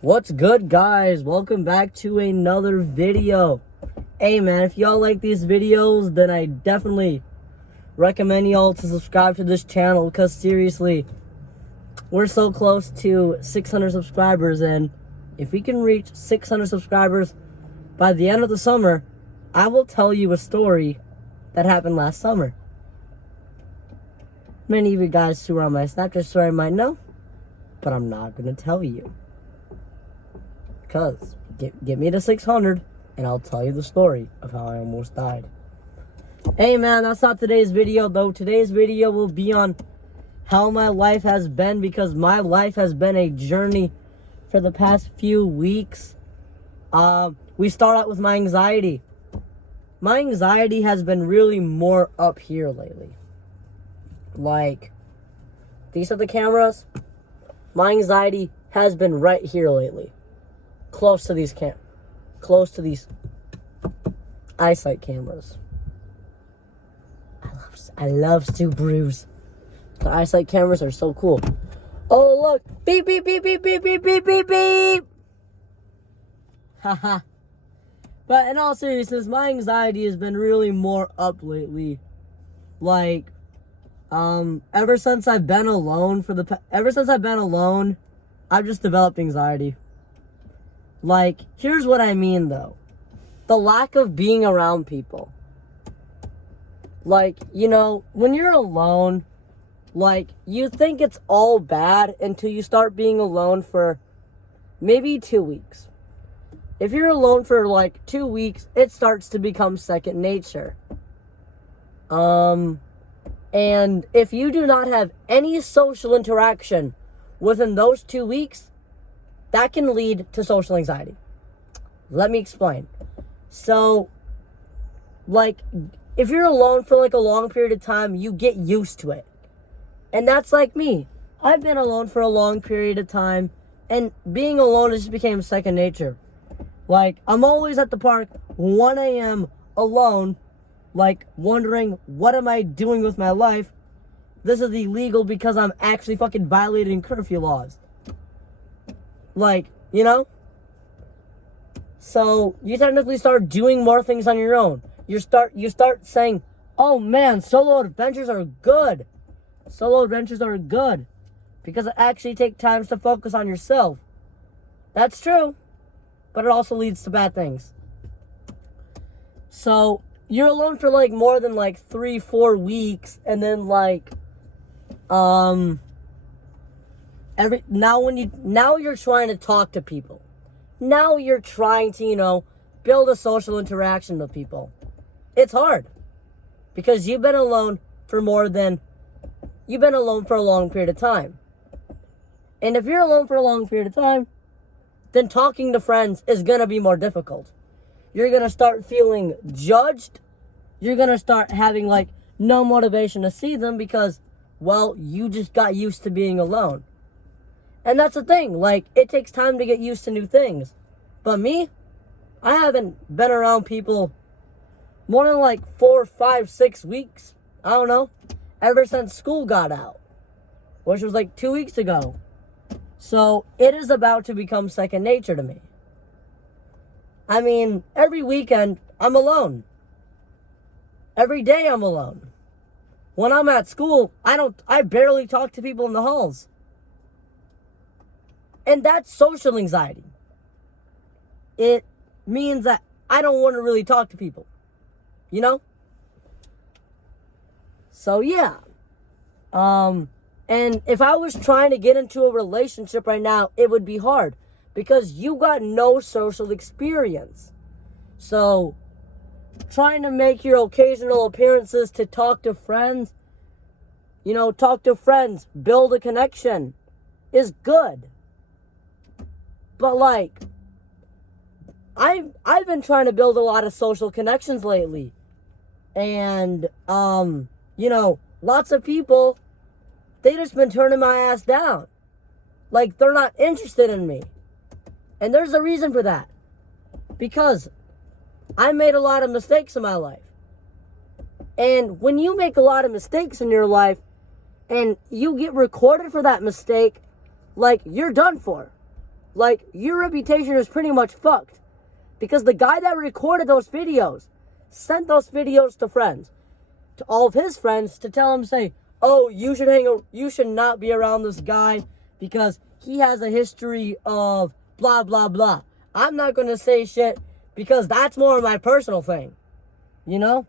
What's good, guys? Welcome back to another video. Hey man, if y'all like these videos, then I definitely recommend y'all to subscribe to this channel, because seriously, we're so close to 600 subscribers, and if we can reach 600 subscribers by the end of the summer, I will tell you a story that happened last summer. Many of you guys who are on my Snapchat story might know, but I'm not going to tell you. Because get me to 600 and I'll tell you the story of how I almost died. Hey man, that's not today's video though. Today's video will be on how my life has been, because my life has been a journey for the past few weeks. We start out with my anxiety. My anxiety has been really more up here lately. Like, these are the cameras. My anxiety has been right here lately. Close to these eyesight cameras. I love Subarus. The eyesight cameras are so cool. Oh look, beep beep beep beep beep beep beep beep beep. Haha. But in all seriousness, my anxiety has been really more up lately. Like, ever since I've been alone, I've just developed anxiety. Like, here's what I mean though. The lack of being around people. Like, you know, when you're alone, like, you think it's all bad until you start being alone for maybe 2 weeks. If you're alone for like 2 weeks, it starts to become second nature. And if you do not have any social interaction within those 2 weeks, that can lead to social anxiety. Let me explain. So, like, if you're alone for like a long period of time, you get used to it. And that's like me. I've been alone for a long period of time, and being alone just became second nature. Like, I'm always at the park, 1 a.m. alone, like, wondering, what am I doing with my life? This is illegal because I'm actually fucking violating curfew laws. Like, you know? So, you technically start doing more things on your own. You start saying, oh man, solo adventures are good. Solo adventures are good. Because it actually takes time to focus on yourself. That's true. But it also leads to bad things. So, you're alone for like more than like 3-4 weeks, and then like, now you're trying to talk to people. Now you're trying to, you know, build a social interaction with people. It's hard. Because you've been alone for a long period of time. And if you're alone for a long period of time, then talking to friends is going to be more difficult. You're going to start feeling judged. You're going to start having, like, no motivation to see them because, well, you just got used to being alone. And that's the thing. Like, it takes time to get used to new things. But me, I haven't been around people more than, like, 4, 5, 6 weeks. I don't know. Ever since school got out. Which was, like, 2 weeks ago. So, it is about to become second nature to me. I mean, every weekend, I'm alone. Every day, I'm alone. When I'm at school, I barely talk to people in the halls. And that's social anxiety. It means that I don't want to really talk to people. You know? So, yeah. And if I was trying to get into a relationship right now, it would be hard. Because you got no social experience. So, trying to make your occasional appearances to talk to friends, build a connection, is good. But like, I've been trying to build a lot of social connections lately. And, lots of people, they just been turning my ass down. Like, they're not interested in me. And there's a reason for that. Because I made a lot of mistakes in my life. And when you make a lot of mistakes in your life, and you get recorded for that mistake, like, you're done for. like, your reputation is pretty much fucked. Because the guy that recorded those videos sent those videos to friends, to all of his friends, to tell him, say, oh, you should not be around this guy because he has a history of blah, blah, blah. I'm not going to say shit because that's more of my personal thing. You know?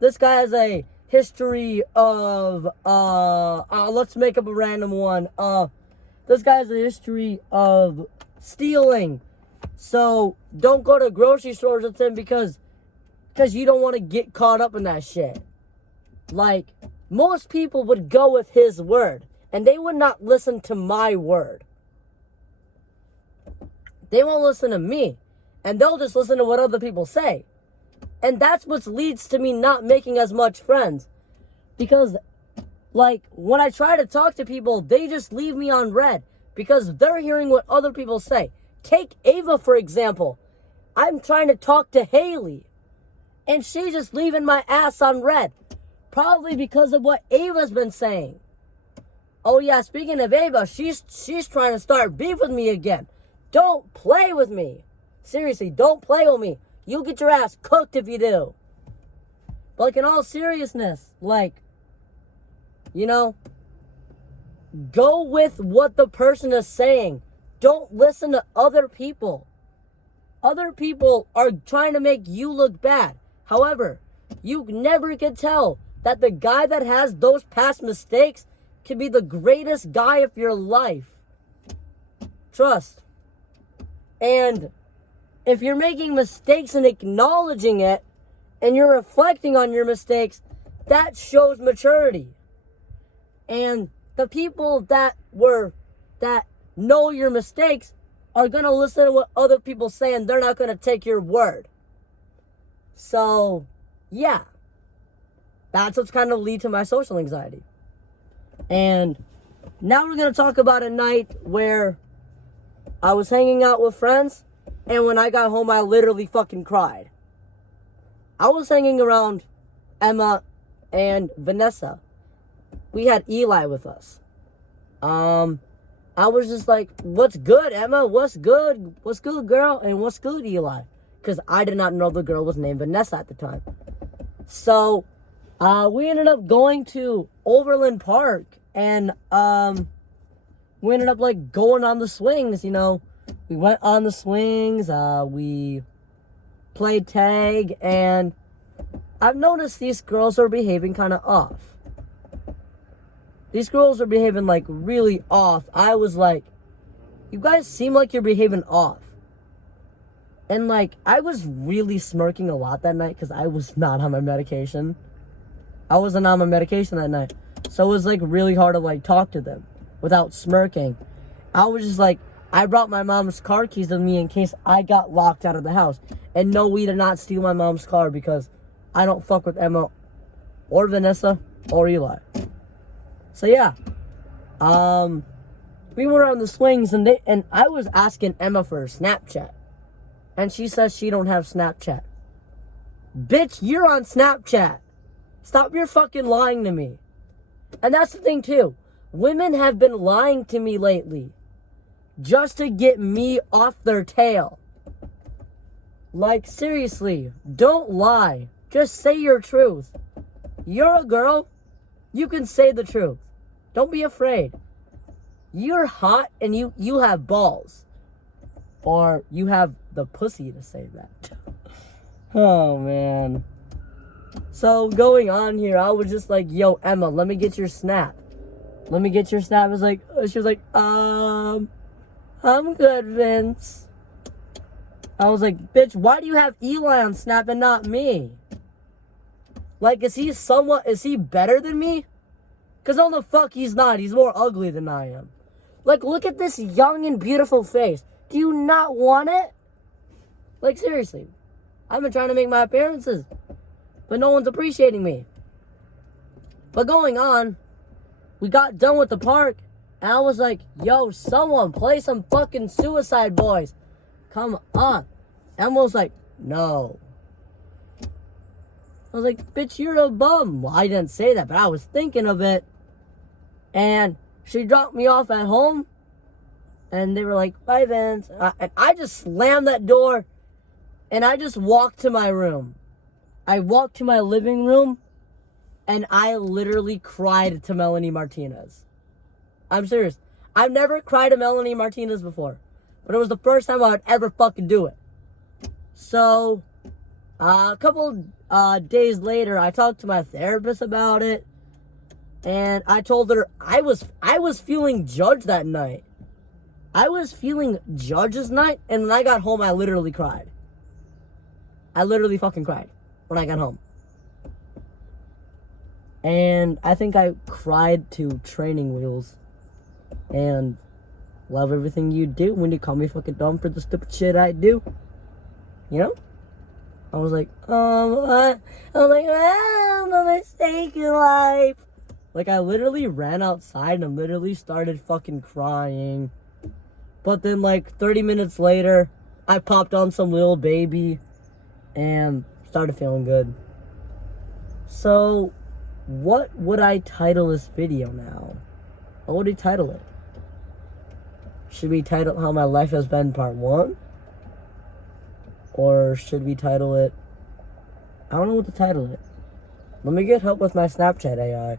This guy has a history of, let's make up a random one. This guy has a history of stealing. So don't go to grocery stores with him because you don't want to get caught up in that shit. Like, most people would go with his word, and they would not listen to my word. They won't listen to me, and they'll just listen to what other people say. And that's what leads to me not making as much friends. Because, like, when I try to talk to people, they just leave me on red because they're hearing what other people say. Take Ava, for example. I'm trying to talk to Haley, and she's just leaving my ass on red. Probably because of what Ava's been saying. Oh yeah, speaking of Ava, she's trying to start beef with me again. Don't play with me. Seriously, don't play with me. You'll get your ass cooked if you do. But like, in all seriousness, like, you know, go with what the person is saying. Don't listen to other people. Other people are trying to make you look bad. However, you never can tell that the guy that has those past mistakes can be the greatest guy of your life. Trust. And if you're making mistakes and acknowledging it, and you're reflecting on your mistakes, that shows maturity. And the people that know your mistakes are going to listen to what other people say, and they're not going to take your word. So, yeah. That's what's kind of lead to my social anxiety. And now we're going to talk about a night where I was hanging out with friends, and when I got home, I literally fucking cried. I was hanging around Emma and Vanessa. We had Eli with us. I was just like, what's good, Emma? What's good? What's good, girl? And what's good, Eli? Because I did not know the girl was named Vanessa at the time. So, we ended up going to Overland Park. And, we ended up, like, going on the swings, you know. We went on the swings. We played tag. And I've noticed these girls are behaving kind of off. These girls are behaving, like, really off. I was like, you guys seem like you're behaving off. And, like, I was really smirking a lot that night because I was not on my medication. I wasn't on my medication that night. So it was, like, really hard to, like, talk to them without smirking. I was just like, I brought my mom's car keys with me in case I got locked out of the house. And no, we did not steal my mom's car because I don't fuck with Emma or Vanessa or Eli. So yeah, we were on the swings and I was asking Emma for her Snapchat, and she says she don't have Snapchat. Bitch, you're on Snapchat. Stop your fucking lying to me. And that's the thing too. Women have been lying to me lately, just to get me off their tail. Like, seriously, don't lie. Just say your truth. You're a girl. You can say the truth. Don't be afraid. You're hot and you have balls. Or you have the pussy to say that. Oh, man. So, going on here, I was just like, yo, Emma, let me get your snap. Let me get your snap. She was like, I'm good, Vince. I was like, bitch, why do you have Eli on Snap and not me? Like, is he better than me? Because no the fuck he's not. He's more ugly than I am. Like, look at this young and beautiful face. Do you not want it? Like, seriously. I've been trying to make my appearances, but no one's appreciating me. But going on, we got done with the park, and I was like, yo, someone play some fucking Suicide Boys. Come on. Emma was like, no. I was like, bitch, you're a bum. Well, I didn't say that, but I was thinking of it. And she dropped me off at home. And they were like, bye, Vince. And I just slammed that door, and I just walked to my room. I walked to my living room, and I literally cried to Melanie Martinez. I'm serious. I've never cried to Melanie Martinez before, but it was the first time I would ever fucking do it. So, a couple days later, I talked to my therapist about it, and I told her I was feeling judged that night. I was feeling judged this night, and when I got home, I literally cried. I literally fucking cried when I got home. And I think I cried to Training Wheels. And love everything you do when you call me fucking dumb for the stupid shit I do. You know? I was like, I'm a mistake in life. Like, I literally ran outside and literally started fucking crying. But then, like, 30 minutes later, I popped on some Lil Baby and started feeling good. So, what would I title this video now? What would I title it? Should we title How My Life Has Been Part 1? Or should we title it... I don't know what to title it. Let me get help with my Snapchat AI,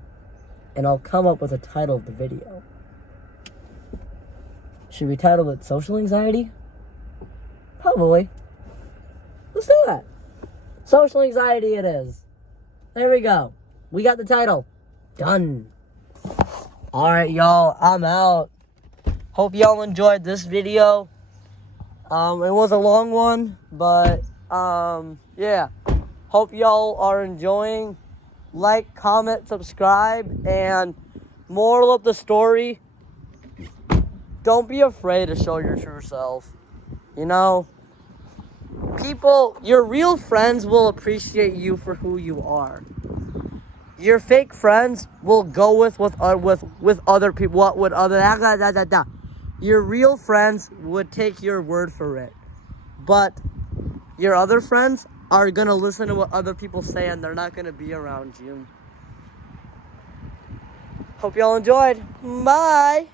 and I'll come up with a title of the video. Should we title it Social Anxiety? Probably. Let's do that. Social Anxiety it is. There we go. We got the title. Done. Alright, y'all. I'm out. Hope y'all enjoyed this video. It was a long one, but, yeah. Hope y'all are enjoying. Like, comment, subscribe, and moral of the story, don't be afraid to show your true self. You know, people, your real friends will appreciate you for who you are. Your fake friends will go with other people. What would other Your real friends would take your word for it, but your other friends are gonna listen to what other people say, and they're not gonna be around you. Hope y'all enjoyed. Bye.